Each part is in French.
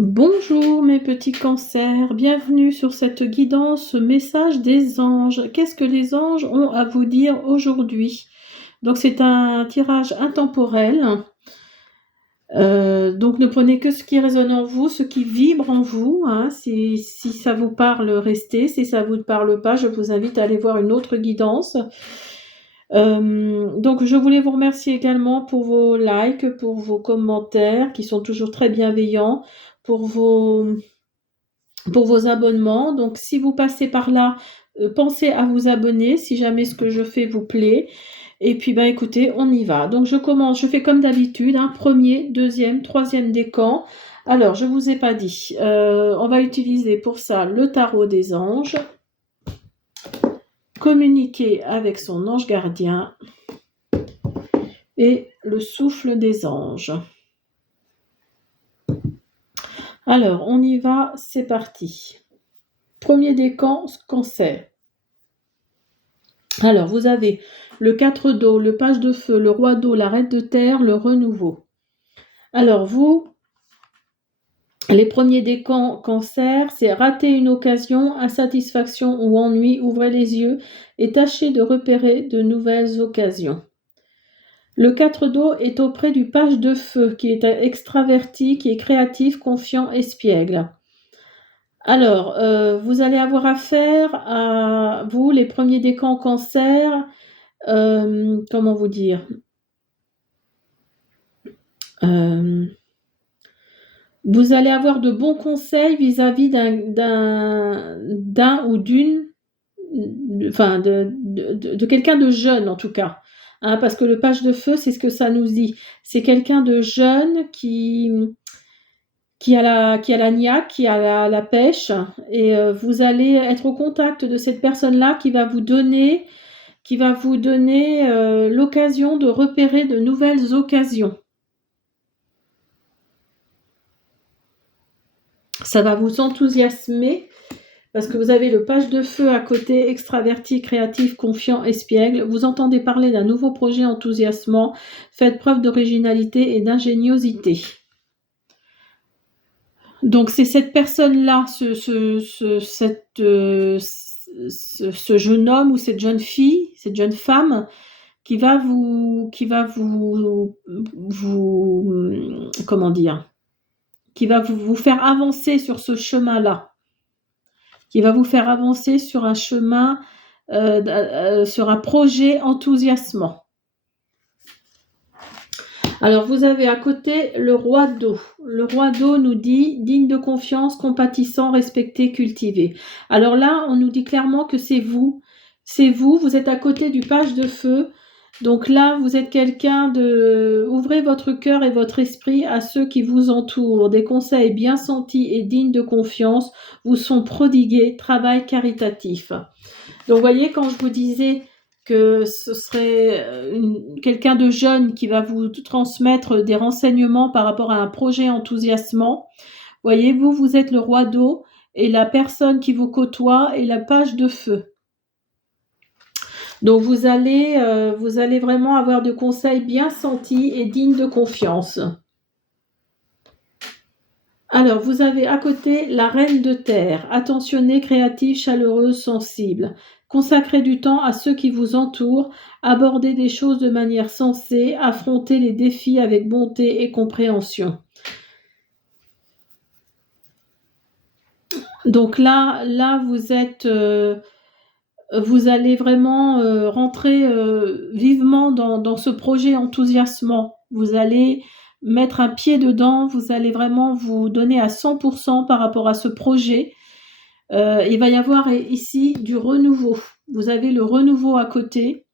Bonjour mes petits cancers, bienvenue sur cette guidance message des anges. Qu'est-ce que les anges ont à vous dire aujourd'hui? Donc c'est un tirage intemporel. Donc ne prenez que ce qui résonne en vous, ce qui vibre en vous, hein. Si ça vous parle, restez. Si ça vous parle pas, je vous invite à aller voir une autre guidance. Donc je voulais vous remercier également pour vos likes, pour vos commentaires qui sont toujours très bienveillants, pour vos abonnements. Donc si vous passez par là, pensez à vous abonner si jamais ce que je fais vous plaît. Et puis écoutez, on y va. Donc je commence, je fais comme d'habitude, hein, premier, deuxième, troisième décan. Alors je vous ai pas dit, on va utiliser pour ça le tarot des anges, communiquer avec son ange gardien et le souffle des anges. Alors on y va, c'est parti. Premier décan, cancer. Alors, vous avez le 4 d'eau, le page de feu, le roi d'eau, la reine de terre, le renouveau. Alors, vous, les premiers décans cancer, c'est rater une occasion, insatisfaction ou ennui, ouvrez les yeux et tâchez de repérer de nouvelles occasions. Le 4 d'eau est auprès du page de feu, qui est extraverti, qui est créatif, confiant, espiègle. Alors, vous allez avoir affaire à vous, les premiers décans cancer, comment vous dire? Vous allez avoir de bons conseils vis-à-vis d'un ou d'une, enfin de quelqu'un de jeune en tout cas, hein, parce que le page de feu, c'est ce que ça nous dit. C'est quelqu'un de jeune qui a la niaque, qui a la pêche, et vous allez être au contact de cette personne-là qui va vous donner l'occasion de repérer de nouvelles occasions. Ça va vous enthousiasmer parce que vous avez le page de feu à côté, extraverti, créatif, confiant, espiègle. Vous entendez parler d'un nouveau projet enthousiasmant. Faites preuve d'originalité et d'ingéniosité. Donc c'est cette personne-là, ce jeune homme ou cette jeune fille, cette jeune femme qui va vous comment dire, qui va vous faire avancer sur ce chemin-là, qui va vous faire avancer sur un chemin, sur un projet enthousiasmant. Alors, vous avez à côté le roi d'eau. Le roi d'eau nous dit digne de confiance, compatissant, respecté, cultivé. Alors là, on nous dit clairement que c'est vous. C'est vous, vous êtes à côté du page de feu. Donc là, vous êtes quelqu'un de... Ouvrez votre cœur et votre esprit à ceux qui vous entourent. Des conseils bien sentis et dignes de confiance vous sont prodigués. Travail caritatif. Donc, vous voyez, quand je vous disais que ce serait quelqu'un de jeune qui va vous transmettre des renseignements par rapport à un projet enthousiasmant, voyez, vous êtes le roi d'eau et la personne qui vous côtoie est la page de feu. Donc vous allez vraiment avoir de conseils bien sentis et dignes de confiance. Alors, vous avez à côté la reine de terre, attentionnée, créative, chaleureuse, sensible. Consacrez du temps à ceux qui vous entourent, abordez des choses de manière sensée, affrontez les défis avec bonté et compréhension. Donc là vous êtes... vous allez vraiment rentrer vivement dans ce projet enthousiasmant. Vous allez mettre un pied dedans, vous allez vraiment vous donner à 100% par rapport à ce projet. Il va y avoir ici du renouveau. Vous avez le renouveau à côté.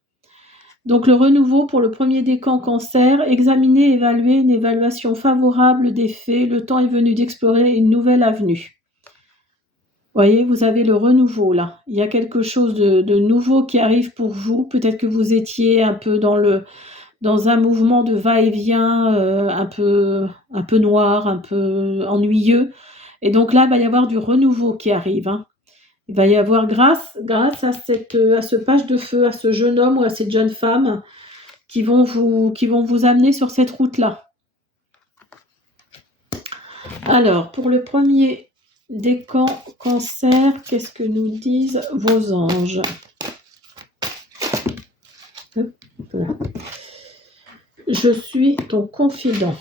Donc le renouveau pour le premier décan cancer, examiner, évaluer une évaluation favorable des faits. Le temps est venu d'explorer une nouvelle avenue. Vous voyez, vous avez le renouveau là. Il y a quelque chose de nouveau qui arrive pour vous. Peut-être que vous étiez un peu dans un mouvement de va-et-vient un peu noir, un peu ennuyeux. Et donc là, il va y avoir du renouveau qui arrive. Hein. Il va y avoir grâce à ce page de feu, à ce jeune homme ou à cette jeune femme qui vont vous amener sur cette route-là. Alors, pour le premier décan cancer, qu'est-ce que nous disent vos anges? Hop là. Je suis ton confident.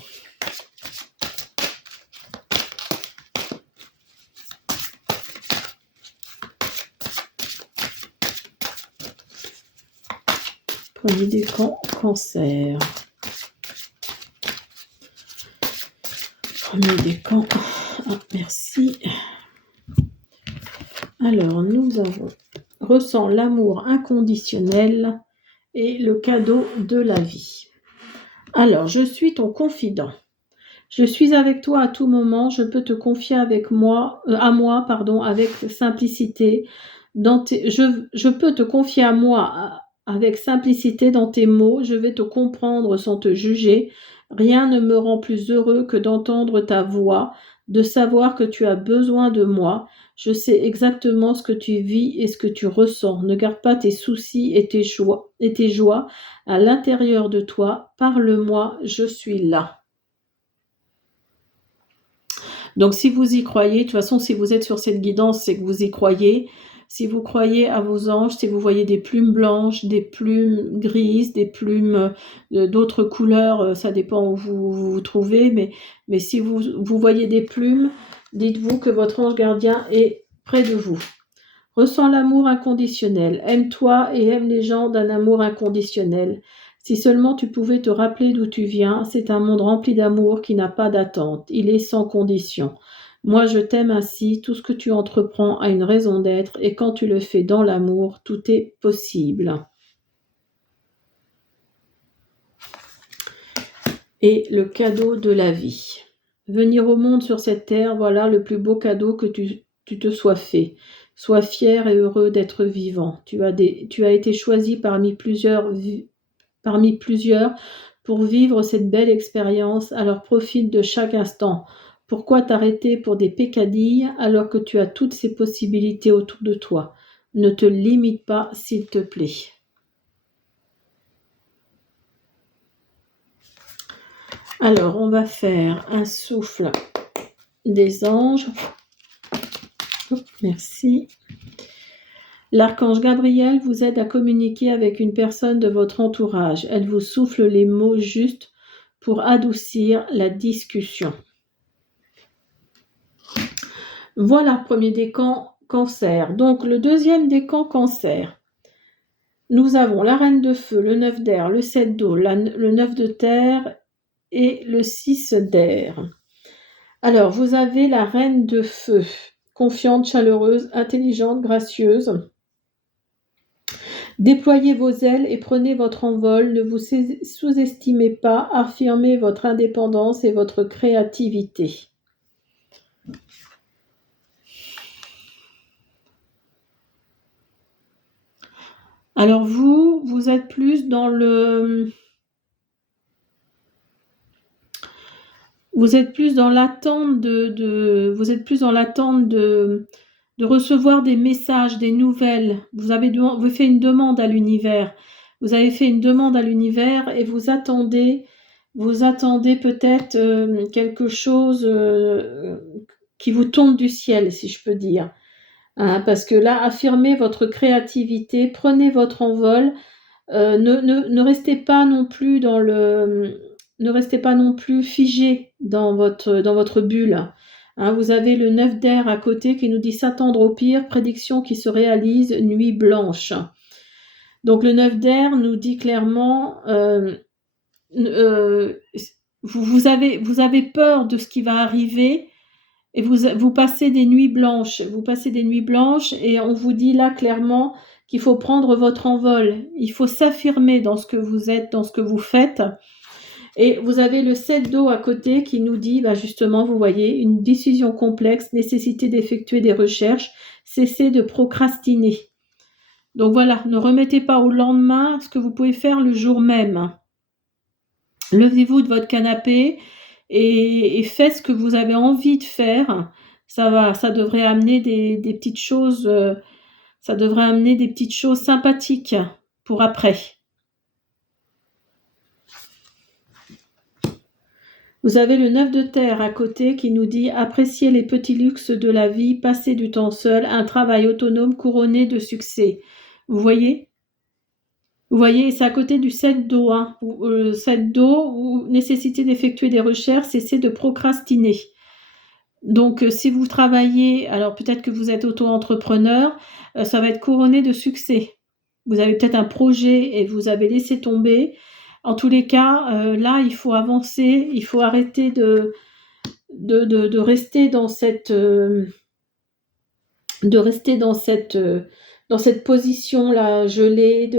Premier décan cancer. Premier décan. Ah, merci. Alors, nous avons ressent l'amour inconditionnel et le cadeau de la vie. Alors, je suis ton confident. Je suis avec toi à tout moment. Je peux te confier avec avec simplicité. Je peux te confier à moi avec simplicité dans tes mots. Je vais te comprendre sans te juger. Rien ne me rend plus heureux que d'entendre ta voix, de savoir que tu as besoin de moi. Je sais exactement ce que tu vis et ce que tu ressens. Ne garde pas tes soucis et tes joies à l'intérieur de toi. Parle-moi, je suis là. Donc si vous y croyez, de toute façon, si vous êtes sur cette guidance, c'est que vous y croyez. Si vous croyez à vos anges, si vous voyez des plumes blanches, des plumes grises, des plumes d'autres couleurs, ça dépend où vous trouvez, mais si vous voyez des plumes, dites-vous que votre ange gardien est près de vous. Ressens l'amour inconditionnel. Aime-toi et aime les gens d'un amour inconditionnel. Si seulement tu pouvais te rappeler d'où tu viens, c'est un monde rempli d'amour qui n'a pas d'attente. Il est sans condition. Moi, je t'aime ainsi. Tout ce que tu entreprends a une raison d'être et quand tu le fais dans l'amour, tout est possible. Et le cadeau de la vie. Venir au monde sur cette terre, voilà le plus beau cadeau que tu te sois fait. Sois fier et heureux d'être vivant. Tu as été choisi parmi plusieurs pour vivre cette belle expérience, alors profite de chaque instant. Pourquoi t'arrêter pour des peccadilles alors que tu as toutes ces possibilités autour de toi? Ne te limite pas, s'il te plaît. Alors, on va faire un souffle des anges. Merci. L'archange Gabriel vous aide à communiquer avec une personne de votre entourage. Elle vous souffle les mots justes pour adoucir la discussion. Voilà, premier décan cancer. Donc, le deuxième décan cancer. Nous avons la reine de feu, le 9 d'air, le 7 d'eau, le 9 de terre et le 6 d'air. Alors, vous avez la reine de feu, confiante, chaleureuse, intelligente, gracieuse. Déployez vos ailes et prenez votre envol. Ne vous sous-estimez pas. Affirmez votre indépendance et votre créativité. Alors vous êtes plus dans le... Vous êtes plus dans l'attente vous êtes plus dans l'attente de recevoir des messages, des nouvelles. Vous fait une demande à l'univers. Vous avez fait une demande à l'univers et vous attendez peut-être quelque chose qui vous tombe du ciel, si je peux dire. Hein, parce que là, affirmez votre créativité, prenez votre envol. Ne restez pas non plus ne restez pas non plus figé dans votre bulle. Hein, vous avez le 9 d'air à côté qui nous dit s'attendre au pire, prédiction qui se réalise, nuit blanche. Donc le 9 d'air nous dit clairement vous avez peur de ce qui va arriver et vous passez des nuits blanches. Vous passez des nuits blanches et on vous dit là clairement qu'il faut prendre votre envol. Il faut s'affirmer dans ce que vous êtes, dans ce que vous faites. Et vous avez le 7 d'eau à côté qui nous dit, justement, vous voyez, une décision complexe, nécessité d'effectuer des recherches, cessez de procrastiner. Donc voilà, ne remettez pas au lendemain ce que vous pouvez faire le jour même. Levez-vous de votre canapé et faites ce que vous avez envie de faire. Ça devrait amener des petites choses, ça devrait amener des petites choses sympathiques pour après. Vous avez le 9 de terre à côté qui nous dit apprécier les petits luxes de la vie, passer du temps seul, un travail autonome couronné de succès. Vous voyez? Vous voyez, c'est à côté du 7 d'eau. 7 d'eau, ou nécessité d'effectuer des recherches, cessez de procrastiner. Donc, si vous travaillez, alors peut-être que vous êtes auto-entrepreneur, ça va être couronné de succès. Vous avez peut-être un projet et vous avez laissé tomber. En tous les cas, là, il faut avancer, il faut arrêter de rester dans cette position-là gelée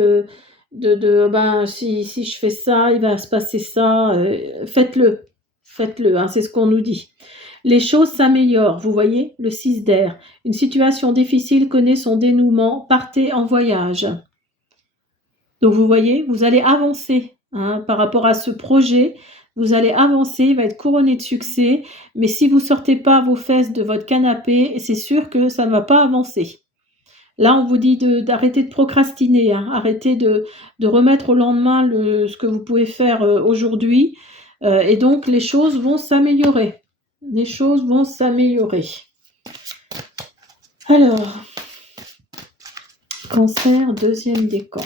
ben si je fais ça, il va se passer ça. Faites-le, hein, c'est ce qu'on nous dit. Les choses s'améliorent, vous voyez, le 6 d'air. Une situation difficile connaît son dénouement, partez en voyage. Donc vous voyez, vous allez avancer hein, par rapport à ce projet, vous allez avancer, il va être couronné de succès, mais si vous ne sortez pas vos fesses de votre canapé, c'est sûr que ça ne va pas avancer. Là, on vous dit d'arrêter de procrastiner, hein, arrêter de remettre au lendemain ce que vous pouvez faire aujourd'hui, et donc les choses vont s'améliorer. Les choses vont s'améliorer. Alors, Cancer, deuxième décan.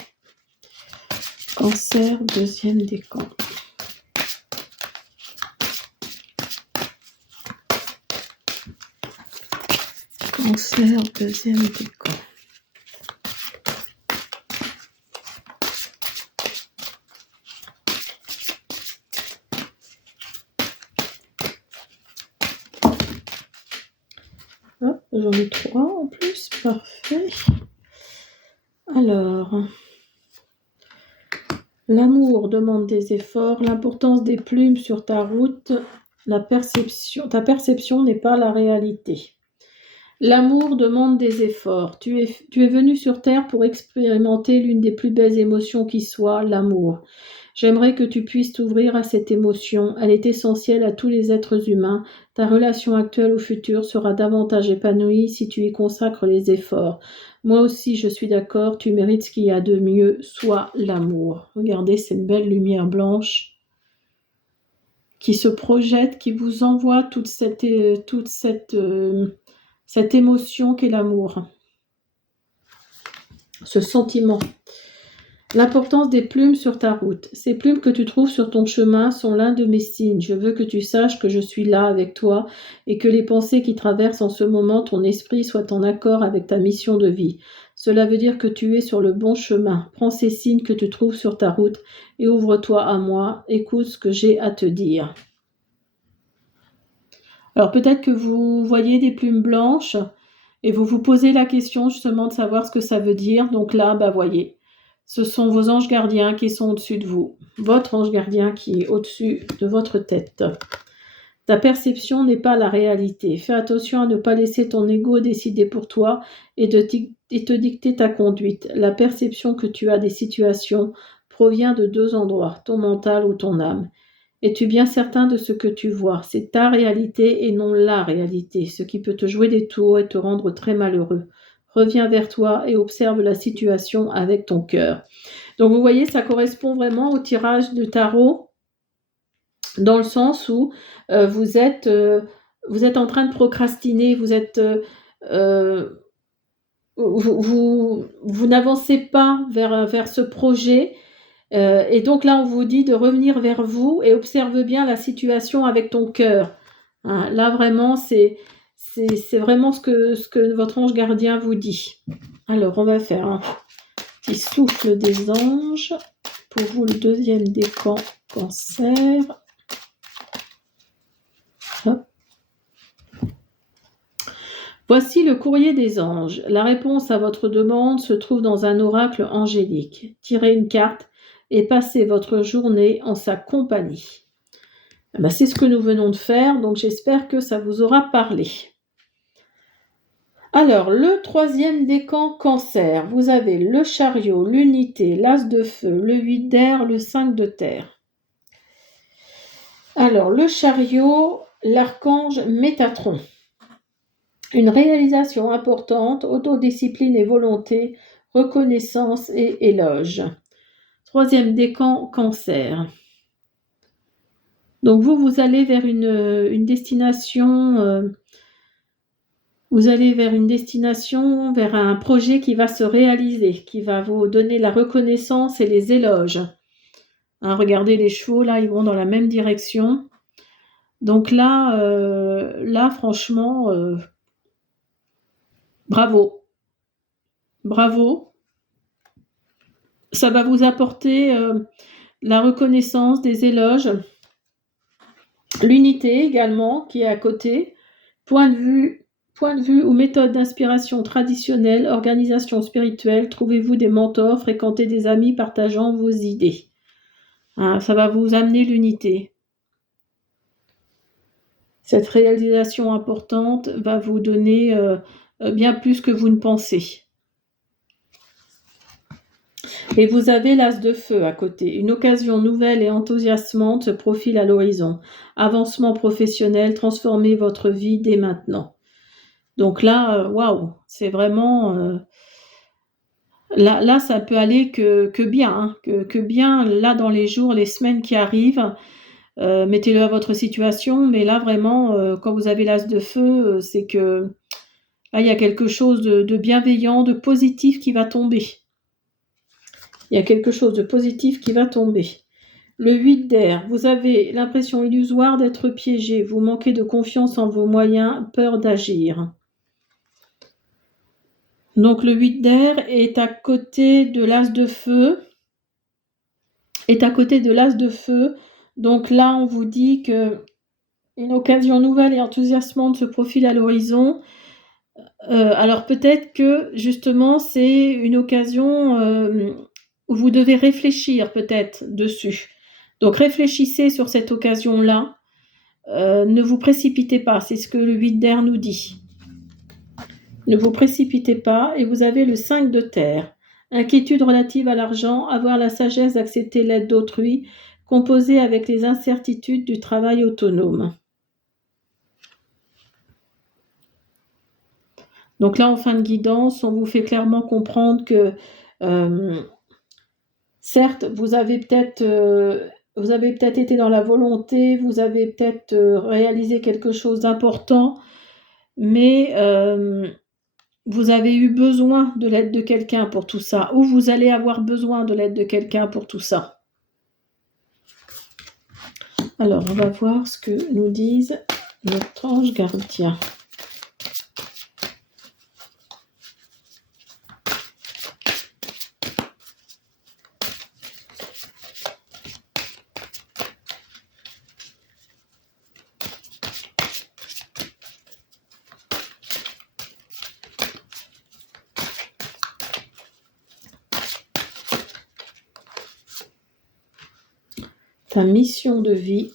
Cancer, deuxième décan. Cancer, deuxième décan. Hop, j'en ai 3 en plus, parfait. Alors, l'amour demande des efforts, l'importance des plumes sur ta route, ta perception n'est pas la réalité. L'amour demande des efforts. Tu es venu sur Terre pour expérimenter l'une des plus belles émotions qui soit, l'amour. J'aimerais que tu puisses t'ouvrir à cette émotion. Elle est essentielle à tous les êtres humains. Ta relation actuelle au futur sera davantage épanouie si tu y consacres les efforts. Moi aussi, je suis d'accord. Tu mérites ce qu'il y a de mieux, soit l'amour. Regardez cette belle lumière blanche qui se projette, qui vous envoie toute cette émotion qu'est l'amour. Ce sentiment. L'importance des plumes sur ta route. Ces plumes que tu trouves sur ton chemin sont l'un de mes signes. Je veux que tu saches que je suis là avec toi et que les pensées qui traversent en ce moment ton esprit soient en accord avec ta mission de vie. Cela veut dire que tu es sur le bon chemin. Prends ces signes que tu trouves sur ta route et ouvre-toi à moi. Écoute ce que j'ai à te dire. Alors peut-être que vous voyez des plumes blanches et vous vous posez la question justement de savoir ce que ça veut dire. Donc là, voyez. Ce sont vos anges gardiens qui sont au-dessus de vous. Votre ange gardien qui est au-dessus de votre tête. Ta perception n'est pas la réalité. Fais attention à ne pas laisser ton ego décider pour toi et te dicter ta conduite. La perception que tu as des situations provient de 2 endroits, ton mental ou ton âme. Es-tu bien certain de ce que tu vois? C'est ta réalité et non la réalité, ce qui peut te jouer des tours et te rendre très malheureux. Reviens vers toi et observe la situation avec ton cœur. Donc vous voyez, ça correspond vraiment au tirage de tarot dans le sens où vous êtes en train de procrastiner, vous n'avancez pas vers ce projet. Et donc là, on vous dit de revenir vers vous et observe bien la situation avec ton cœur. Hein, là, vraiment, c'est vraiment ce que votre ange gardien vous dit. Alors, on va faire un petit souffle des anges pour vous, le deuxième décan Cancer. Hop. Voici le courrier des anges. La réponse à votre demande se trouve dans un oracle angélique. Tirez une carte et passez votre journée en sa compagnie. C'est ce que nous venons de faire, donc j'espère que ça vous aura parlé. Alors, le troisième décan Cancer, vous avez le chariot, l'unité, l'as de feu, le 8 d'air, le 5 de terre. Alors, le chariot, l'archange Métatron. Une réalisation importante, autodiscipline et volonté, reconnaissance et éloge. Troisième décan Cancer. Donc vous allez vers une destination, vous allez vers une destination, vers un projet qui va se réaliser, qui va vous donner la reconnaissance et les éloges. Hein, regardez les chevaux, là, ils vont dans la même direction. Donc là franchement, bravo. Bravo. Ça va vous apporter la reconnaissance, des éloges, l'unité également qui est à côté, point de vue ou méthode d'inspiration traditionnelle, organisation spirituelle, trouvez-vous des mentors, fréquentez des amis partageant vos idées. Hein, ça va vous amener l'unité. Cette réalisation importante va vous donner bien plus que vous ne pensez. Et vous avez l'as de feu à côté. Une occasion nouvelle et enthousiasmante se profile à l'horizon. Avancement professionnel, transformez votre vie dès maintenant. Donc là, waouh, c'est vraiment... là, ça peut aller que bien, hein, que bien, là, dans les jours, les semaines qui arrivent. Mettez-le à votre situation, mais là, vraiment, quand vous avez l'as de feu, c'est que là, il y a quelque chose de bienveillant, de positif qui va tomber. Il y a quelque chose de positif qui va tomber. Le 8 d'air, vous avez l'impression illusoire d'être piégé, vous manquez de confiance en vos moyens, peur d'agir. Donc le 8 d'air est à côté de l'as de feu. Donc là, on vous dit que une occasion nouvelle et enthousiasmante se profile à l'horizon. Alors peut-être que justement, c'est une occasion où vous devez réfléchir peut-être dessus. Donc réfléchissez sur cette occasion-là. Ne vous précipitez pas, c'est ce que le 8 d'air nous dit. Ne vous précipitez pas, et vous avez le 5 de terre. Inquiétude relative à l'argent, avoir la sagesse d'accepter l'aide d'autrui, composer avec les incertitudes du travail autonome. Donc là, en fin de guidance, on vous fait clairement comprendre que, certes, vous avez peut-être été dans la volonté, vous avez peut-être réalisé quelque chose d'important, mais vous avez eu besoin de l'aide de quelqu'un pour tout ça, ou vous allez avoir besoin de l'aide de quelqu'un pour tout ça. Alors, on va voir ce que nous disent notre ange gardien. Ta mission de vie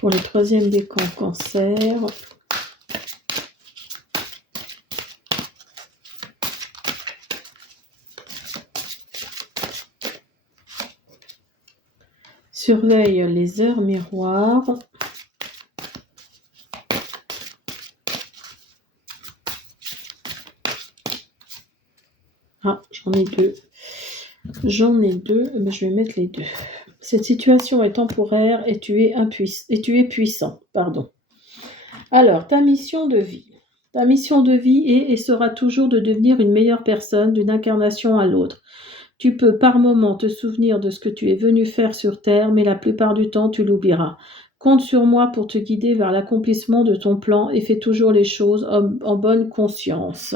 pour le 3e décan cancer. Surveille les heures miroirs. Ah, j'en ai deux, mais je vais mettre les deux. Cette situation est temporaire et tu es puissant. Alors, ta mission de vie. Ta mission de vie est et sera toujours de devenir une meilleure personne d'une incarnation à l'autre. Tu peux par moment te souvenir de ce que tu es venu faire sur Terre, mais la plupart du temps tu l'oublieras. Compte sur moi pour te guider vers l'accomplissement de ton plan et fais toujours les choses en bonne conscience.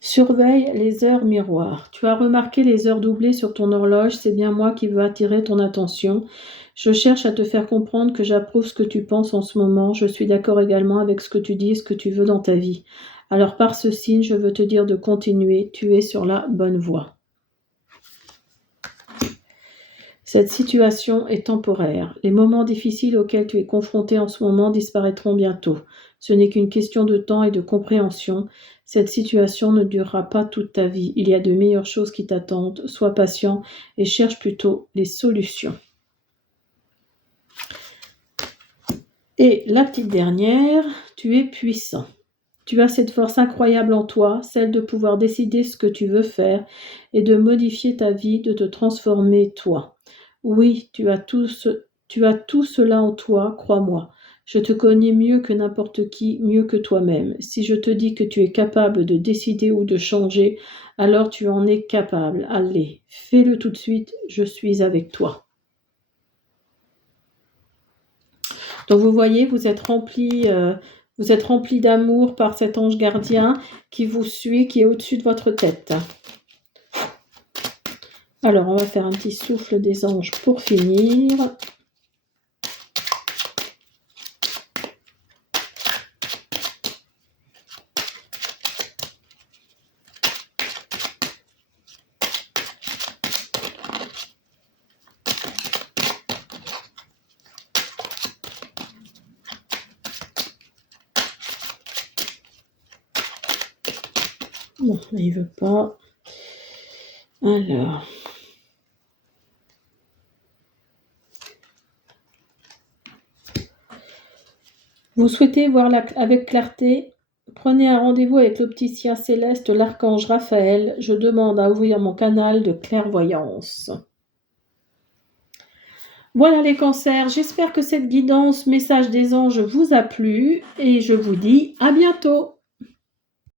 Surveille les heures miroirs. Tu as remarqué les heures doublées sur ton horloge, c'est bien moi qui veux attirer ton attention. Je cherche à te faire comprendre que j'approuve ce que tu penses en ce moment. Je suis d'accord également avec ce que tu dis et ce que tu veux dans ta vie. Alors par ce signe, je veux te dire de continuer. Tu es sur la bonne voie. Cette situation est temporaire. Les moments difficiles auxquels tu es confronté en ce moment disparaîtront bientôt. Ce n'est qu'une question de temps et de compréhension. Cette situation ne durera pas toute ta vie. Il y a de meilleures choses qui t'attendent. Sois patient et cherche plutôt les solutions. Et la petite dernière, tu es puissant. Tu as cette force incroyable en toi, celle de pouvoir décider ce que tu veux faire et de modifier ta vie, de te transformer toi. Oui, tu as tout cela en toi, crois-moi. Je te connais mieux que n'importe qui, mieux que toi-même. Si je te dis que tu es capable de décider ou de changer, alors tu en es capable. Allez, fais-le tout de suite, je suis avec toi. Donc vous voyez, vous êtes rempli d'amour par cet ange gardien qui vous suit, qui est au-dessus de votre tête. Alors, on va faire un petit souffle des anges pour finir. Bon, là, il veut pas. Alors. Vous souhaitez voir avec clarté? Prenez un rendez-vous avec l'opticien céleste, l'archange Raphaël. Je demande à ouvrir mon canal de clairvoyance. Voilà les cancers, j'espère que cette guidance, message des anges vous a plu et je vous dis à bientôt.